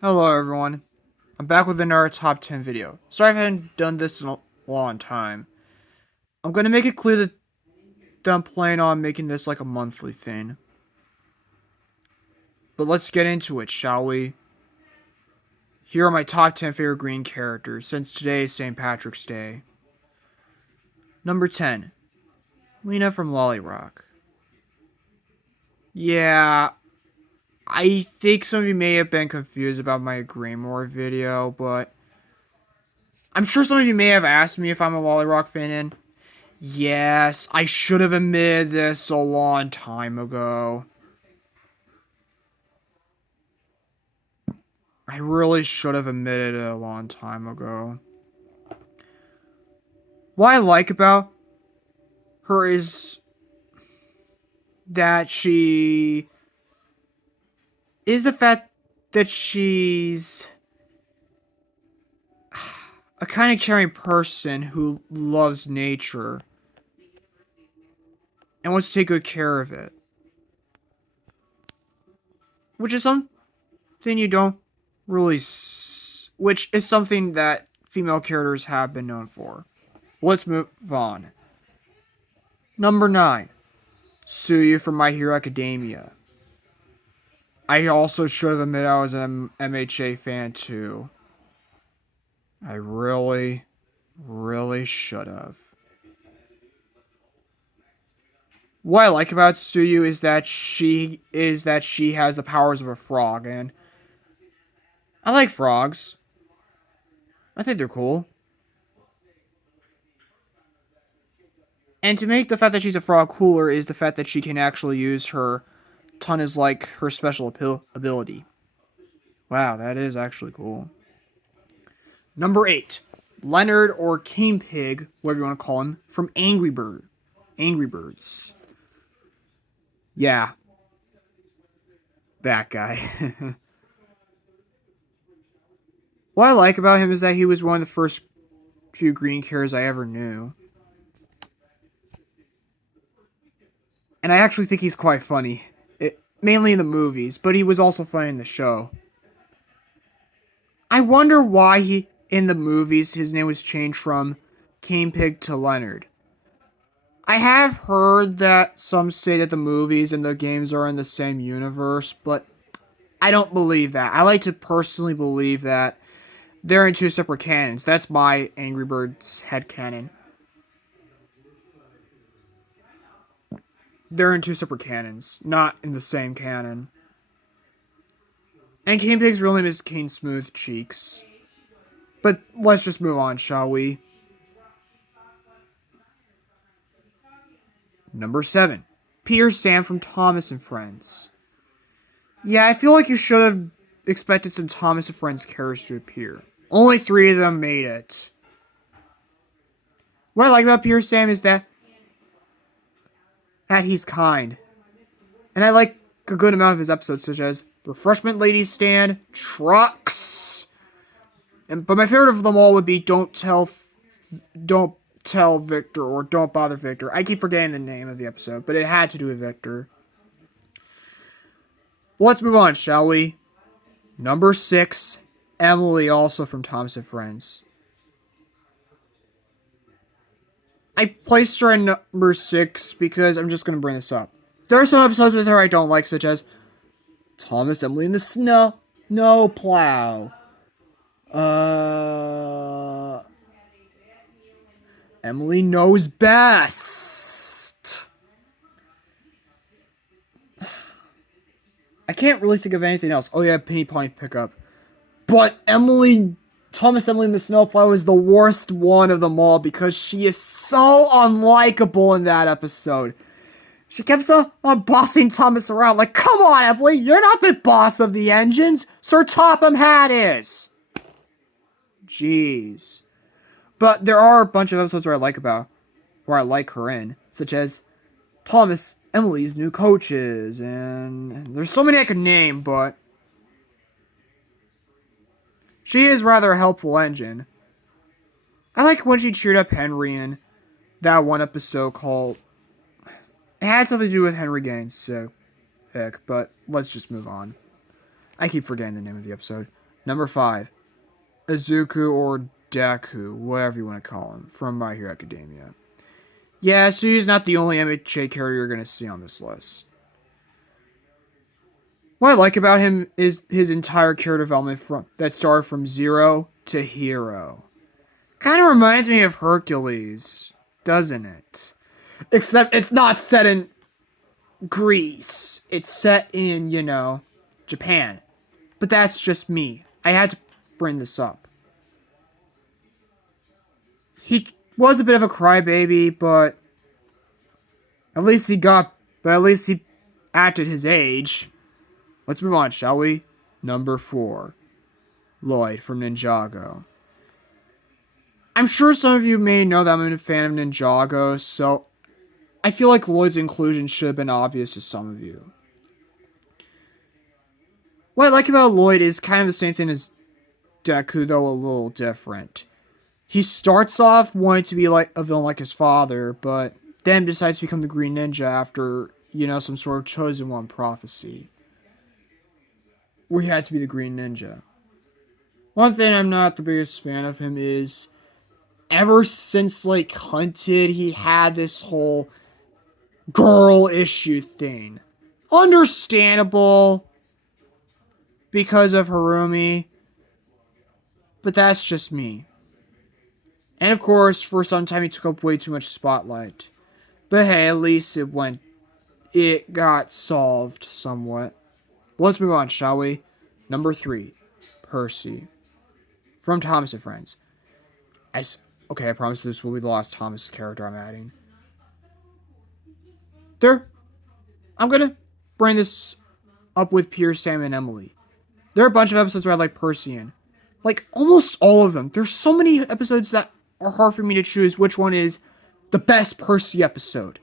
Hello everyone, I'm back with another top 10 video. Sorry I haven't done this in a long time. I'm gonna make it clear that I'm planning on making this like a monthly thing. But let's get into it, shall we? Here are my top 10 favorite green characters since today is St. Patrick's Day. Number 10, Lena from Lollyrock. Yeah, I think some of you may have been confused about my Greymore video, but I'm sure some of you may have asked me if I'm a Lollyrock fan, and yes, I should have admitted this a long time ago. I really should have admitted it a long time ago. What I like about her is that she is the fact that she's a kind of caring person who loves nature and wants to take good care of it. Which is something you don't really which is something that female characters have been known for. Let's move on. Number 9, Suyu from My Hero Academia. I also should have admitted I was an MHA fan too. I really, really should have. What I like about Suyu is that she has the powers of a frog, and I like frogs. I think they're cool. And to make the fact that she's a frog cooler is the fact that she can actually use her tongue as like her special ability. Wow, that is actually cool. Number 8, Leonard or King Pig, whatever you want to call him, from Angry Birds. Yeah, that guy. What I like about him is that he was one of the first few green characters I ever knew. And I actually think he's quite funny. Mainly in the movies, but he was also funny in the show. I wonder why in the movies, his name was changed from King Pig to Leonard. I have heard that some say that the movies and the games are in the same universe, but I don't believe that. I like to personally believe that they're in two separate canons. That's my Angry Birds headcanon. They're in two separate canons, not in the same canon. And King Pig's real name is King Smooth Cheeks. But let's just move on, shall we? Number 7, Peter Sam from Thomas and Friends. Yeah, I feel like you should have expected some Thomas and Friends characters to appear. Only 3 of them made it. What I like about Peter Sam is that he's kind. And I like a good amount of his episodes, such as Refreshment Ladies Stand, Trucks. But my favorite of them all would be Don't Tell Victor or Don't Bother Victor. I keep forgetting the name of the episode, but it had to do with Victor. Let's move on, shall we? Number 6, Emily, also from Thomas and Friends. I placed her at number 6 because I'm just going to bring this up. There are some episodes with her I don't like, such as Thomas, Emily, and the Snow Plow. Emily Knows Best. I can't really think of anything else. Oh yeah, Penny Pony Pickup. But Thomas, Emily, and the Snowplow is the worst one of them all because she is so unlikable in that episode. She kept on bossing Thomas around like, come on, Emily, you're not the boss of the engines. Sir Topham Hatt is. Jeez. But there are a bunch of episodes where I like her in, such as Thomas, Emily's New Coaches, and there's so many I could name, but she is rather a helpful engine. I like when she cheered up Henry in that one episode called... It had something to do with Henry getting sick, but let's just move on. I keep forgetting the name of the episode. Number 5, Izuku or Deku, whatever you want to call him, from My Hero Academia. Yeah, so he's not the only MHA character you're going to see on this list. What I like about him is his entire character development that started from zero to hero. Kind of reminds me of Hercules, doesn't it? Except it's not set in Greece. It's set in, Japan. But that's just me. I had to bring this up. He was a bit of a crybaby, but at least he acted his age. Let's move on, shall we? Number 4, Lloyd from Ninjago. I'm sure some of you may know that I'm a fan of Ninjago, so I feel like Lloyd's inclusion should have been obvious to some of you. What I like about Lloyd is kind of the same thing as Deku, though a little different. He starts off wanting to be like a villain like his father, but then decides to become the Green Ninja after, some sort of chosen one prophecy, where he had to be the Green Ninja. One thing I'm not the biggest fan of him is, ever since, Hunted, he had this whole girl issue thing. Understandable because of Harumi, but that's just me. And of course, for some time he took up way too much spotlight. But hey, at least it got solved somewhat. Let's move on, shall we? Number 3, Percy from Thomas and Friends. Okay, I promise this will be the last Thomas character I'm adding. I'm gonna bring this up with Pierce, Sam, and Emily. There are a bunch of episodes where I like Percy in. Almost all of them. There's so many episodes that are hard for me to choose which one is the best Percy episode.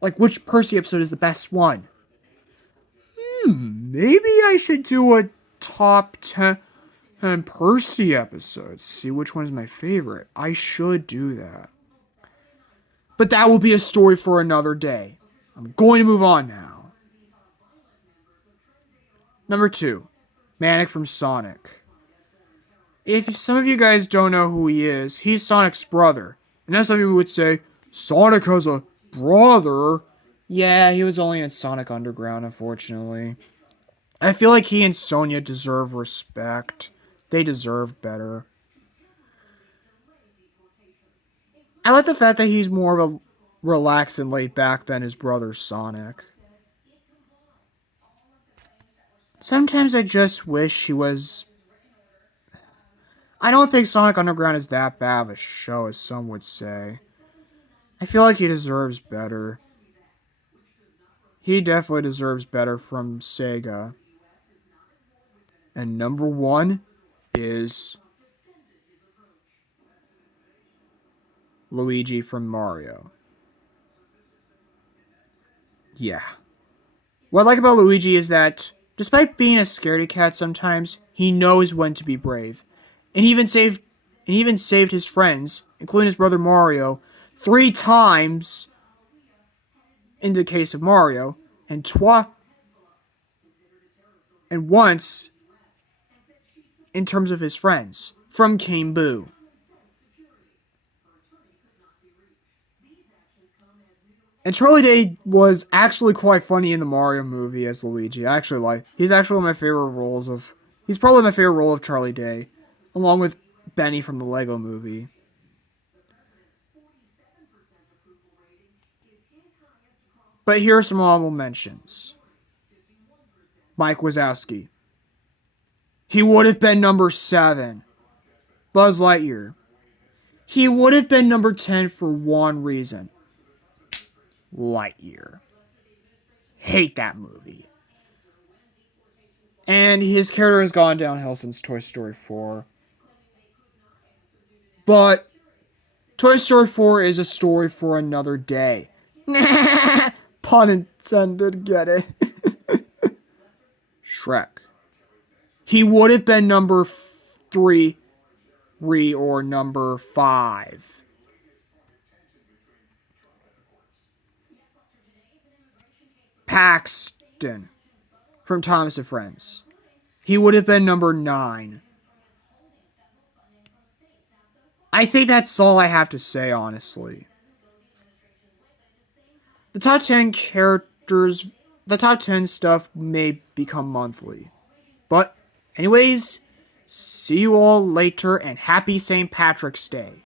Which Percy episode is the best one? Maybe I should do a top 10 Percy episodes. See which one is my favorite. I should do that. But that will be a story for another day. I'm going to move on now. Number 2, Manic from Sonic. If some of you guys don't know who he is, he's Sonic's brother. And as some people would say, Sonic has a brother. Yeah, he was only in Sonic Underground, unfortunately. I feel like he and Sonya deserve respect. They deserve better. I like the fact that he's more of a relaxed and laid back than his brother Sonic. Sometimes I just wish he was... I don't think Sonic Underground is that bad of a show as some would say. I feel like he deserves better. He definitely deserves better from Sega. And number 1 is Luigi from Mario. Yeah. What I like about Luigi is that, despite being a scaredy cat sometimes, he knows when to be brave. And he even saved his friends, including his brother Mario, 3 times in the case of Mario, and once in terms of his friends, from King Boo. And Charlie Day was actually quite funny in the Mario movie as Luigi. He's actually one of my favorite roles of... He's probably my favorite role of Charlie Day, along with Benny from the Lego movie. But here are some honorable mentions. Mike Wazowski. He would have been number 7. Buzz Lightyear. He would have been number 10 for one reason. Lightyear. Hate that movie. And his character has gone downhill since Toy Story 4. But Toy Story 4 is a story for another day. Pun intended, get it? Shrek. He would have been number 3 or number 5. Paxton from Thomas and Friends. He would have been number 9. I think that's all I have to say, honestly. The top 10 characters, the top 10 stuff may become monthly. But, anyways, see you all later and happy St. Patrick's Day.